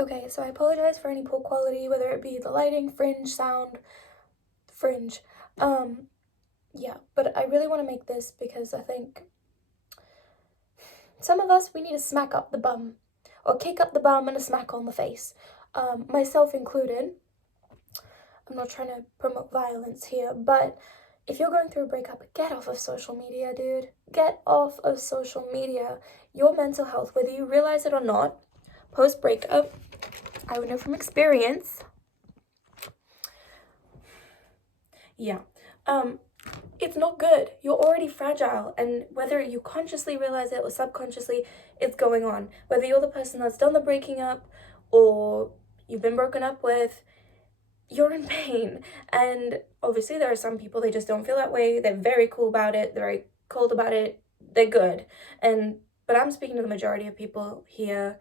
Okay, so I apologize for any poor quality, whether it be the lighting, fringe. Yeah, but I really want to make this because I think some of us, we need a smack up the bum, or kick up the bum and a smack on the face. Myself included. I'm not trying to promote violence here, but if you're going through a breakup, get off of social media, dude. Get off of social media. Your mental health, whether you realize it or not, post breakup, I would know from experience. Yeah. It's not good. You're already fragile, and whether you consciously realize it or subconsciously, it's going on. Whether you're the person that's done the breaking up or you've been broken up with, you're in pain. And obviously there are some people, they just don't feel that way. They're very cool about it. They're very cold about it. They're good. But I'm speaking to the majority of people here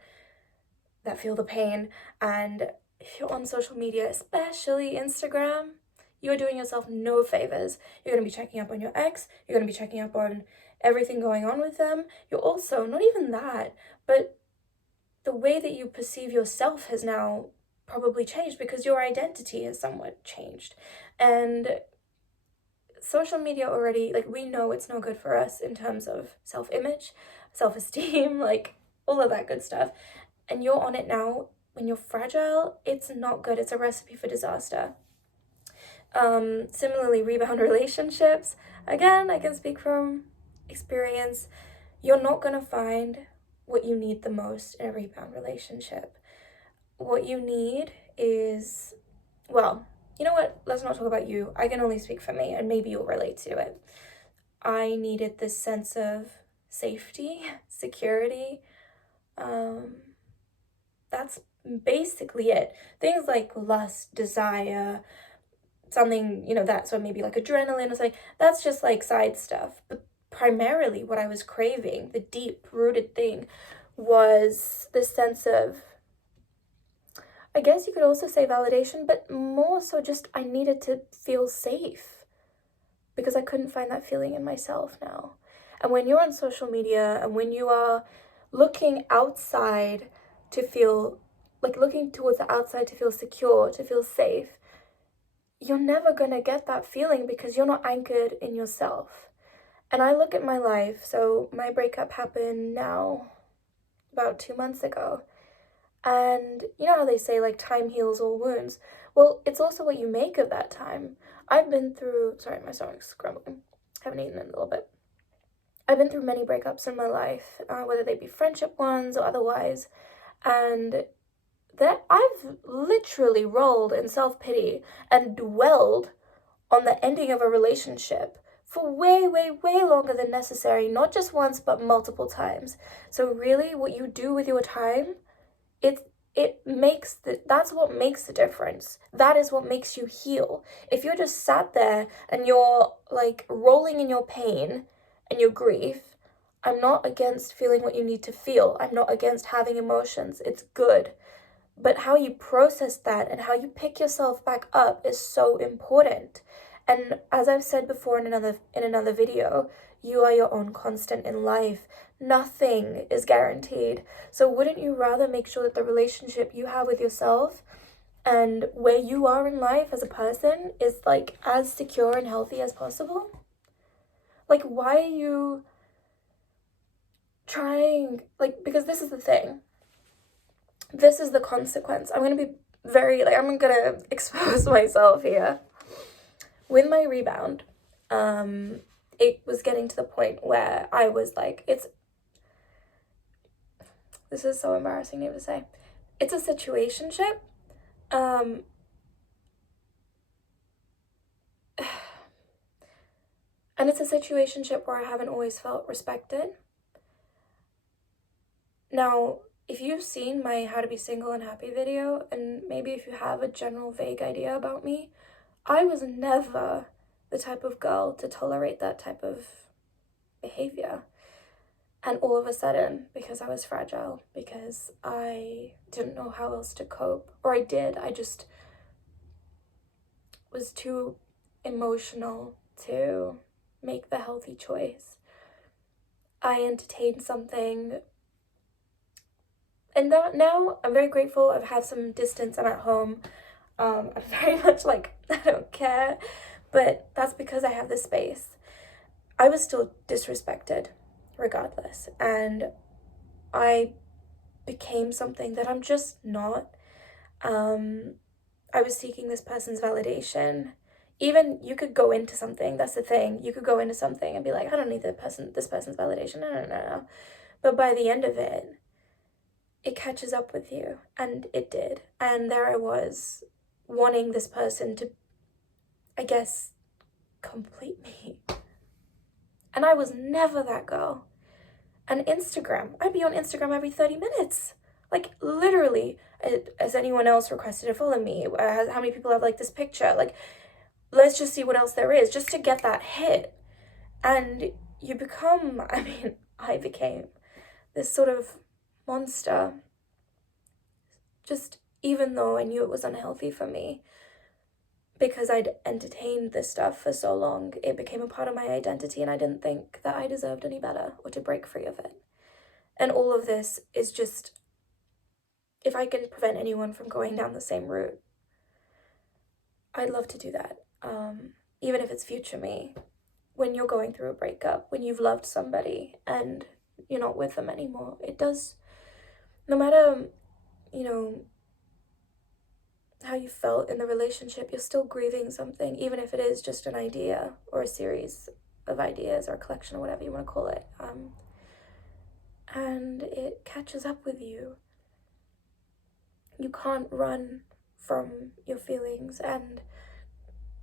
that feel the pain. And if you're on social media, especially Instagram, you're doing yourself no favors. You're going to be checking up on your ex. You're going to be checking up on everything going on with them. You're also, not even that, but the way that you perceive yourself has now probably changed because your identity has somewhat changed. And social media already, like, we know it's no good for us in terms of self-image, self-esteem, like all of that good stuff. And you're on it now when you're fragile. It's not good. It's a recipe for disaster. Similarly, rebound relationships, again, I can speak from experience. You're not gonna find what you need the most in a rebound relationship. What you need is, well, you know what? Let's not talk about you. I can only speak for me, and maybe you'll relate to it. I needed this sense of safety, security. That's basically it. Things like lust, desire, something, that, so maybe like adrenaline or something, that's just like side stuff. But primarily what I was craving, the deep rooted thing, was this sense of, I guess you could also say validation, but more so just I needed to feel safe because I couldn't find that feeling in myself now. And when you're on social media and when you are looking outside to feel, like looking towards the outside to feel secure, to feel safe, you're never gonna get that feeling because you're not anchored in yourself. And I look at my life, so my breakup happened now about 2 months ago. And you know how they say, like, time heals all wounds? Well, it's also what you make of that time. I've been through, sorry, my stomach's grumbling. Haven't eaten in a little bit. I've been through many breakups in my life, whether they be friendship ones or otherwise. And that I've literally rolled in self-pity and dwelled on the ending of a relationship for way, way, way longer than necessary, not just once, but multiple times. So really, what you do with your time, that's what makes the difference. That is what makes you heal. If you're just sat there and you're like rolling in your pain and your grief, I'm not against feeling what you need to feel. I'm not against having emotions. It's good. But how you process that and how you pick yourself back up is so important. And as I've said before in another video, you are your own constant in life. Nothing is guaranteed. So wouldn't you rather make sure that the relationship you have with yourself and where you are in life as a person is like as secure and healthy as possible? Like, why are you trying, like, because this is the thing. This is the consequence. I'm going to be I'm going to expose myself here. With my rebound, it was getting to the point where I was like, this is so embarrassing to say. It's a situationship. And it's a situationship where I haven't always felt respected. Now, if you've seen my How to Be Single and Happy video, and maybe if you have a general vague idea about me, I was never the type of girl to tolerate that type of behavior. And all of a sudden, because I was fragile, because I didn't know how else to cope, or I did, I just was too emotional to make the healthy choice. I entertained something And that now I'm very grateful. I've had some distance. I'm at home. I'm very much like, I don't care. But that's because I have this space. I was still disrespected regardless. And I became something that I'm just not. I was seeking this person's validation. Even you could go into something, that's the thing. You could go into something and be like, I don't need this person's validation. No. But by the end of it, it catches up with you. And it did. And there I was, wanting this person to, I guess, complete me. And I was never that girl. And Instagram, I'd be on Instagram every 30 minutes. Like, literally, has anyone else requested to follow me? How many people have liked this picture? Like, let's just see what else there is, just to get that hit. And you become, I became this sort of monster. Just even though I knew it was unhealthy for me, because I'd entertained this stuff for so long, it became a part of my identity, and I didn't think that I deserved any better or to break free of it. And all of this is just, if I can prevent anyone from going down the same route, I'd love to do that. Even if it's future me, when you're going through a breakup, when you've loved somebody and you're not with them anymore, it does, no matter, how you felt in the relationship, you're still grieving something, even if it is just an idea or a series of ideas or a collection or whatever you want to call it. And it catches up with you. You can't run from your feelings, and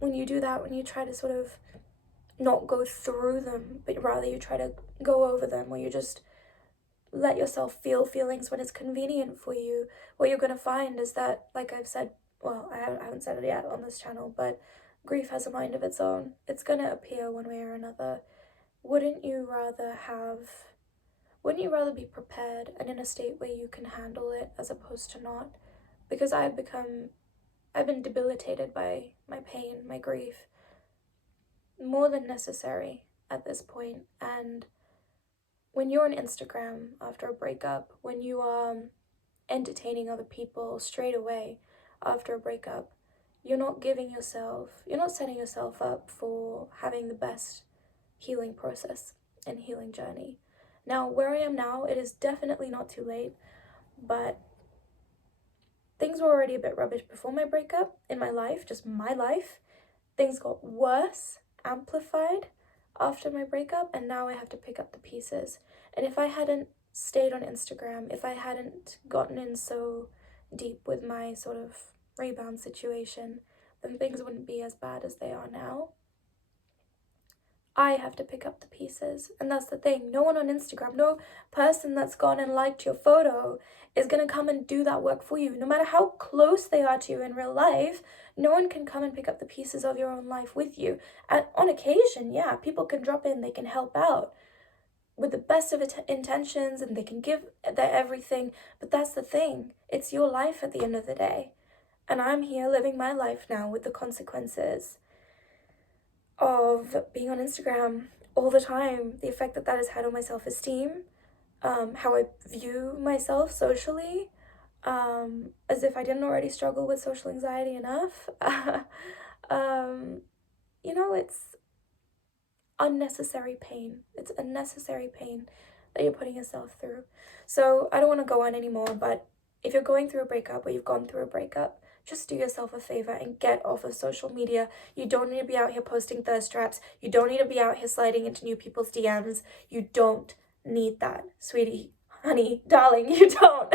when you do that, when you try to sort of not go through them, but rather you try to go over them, or you just let yourself feel feelings when it's convenient for you, what you're going to find is that, like I've said, well, I haven't said it yet on this channel, but grief has a mind of its own. It's going to appear one way or another. Wouldn't you rather be prepared and in a state where you can handle it as opposed to not? Because I've been debilitated by my pain, my grief, more than necessary at this point. And when you're on Instagram after a breakup, when you are entertaining other people straight away after a breakup, you're not setting yourself up for having the best healing process and healing journey. Now, where I am now, it is definitely not too late, but things were already a bit rubbish before my breakup in my life, just my life. Things got worse, amplified after my breakup, and now I have to pick up the pieces. And if I hadn't stayed on Instagram, if I hadn't gotten in so deep with my sort of rebound situation, then things wouldn't be as bad as they are now. I have to pick up the pieces, and that's the thing. No one on Instagram, no person that's gone and liked your photo is going to come and do that work for you. No matter how close they are to you in real life, no one can come and pick up the pieces of your own life with you. On occasion, yeah, people can drop in, they can help out with the best of intentions, and they can give their everything, but that's the thing. It's your life at the end of the day. And I'm here living my life now with the consequences of being on Instagram all the time, the effect that has had on my self-esteem, how I view myself socially, as if I didn't already struggle with social anxiety enough. It's unnecessary pain. It's unnecessary pain that you're putting yourself through. So I don't want to go on anymore, but if you're going through a breakup or you've gone through a breakup, just do yourself a favor and get off of social media. You don't need to be out here posting thirst traps. You don't need to be out here sliding into new people's DMs. You don't need that, sweetie, honey, darling, you don't.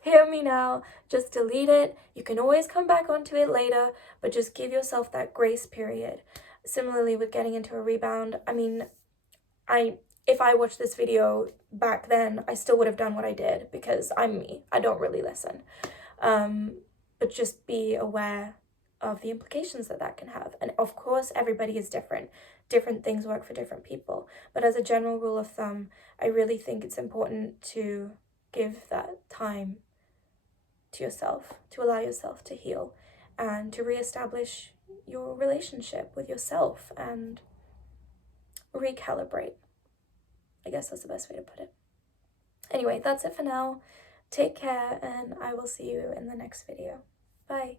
Hear me now. Just delete it. You can always come back onto it later, but just give yourself that grace period. Similarly with getting into a rebound, if I watched this video back then, I still would have done what I did, because I'm me. I don't really listen. But just be aware of the implications that can have. And of course, everybody is different. Different things work for different people. But as a general rule of thumb, I really think it's important to give that time to yourself, to allow yourself to heal, and to reestablish your relationship with yourself and recalibrate. I guess that's the best way to put it. Anyway, that's it for now. Take care, and I will see you in the next video. Bye.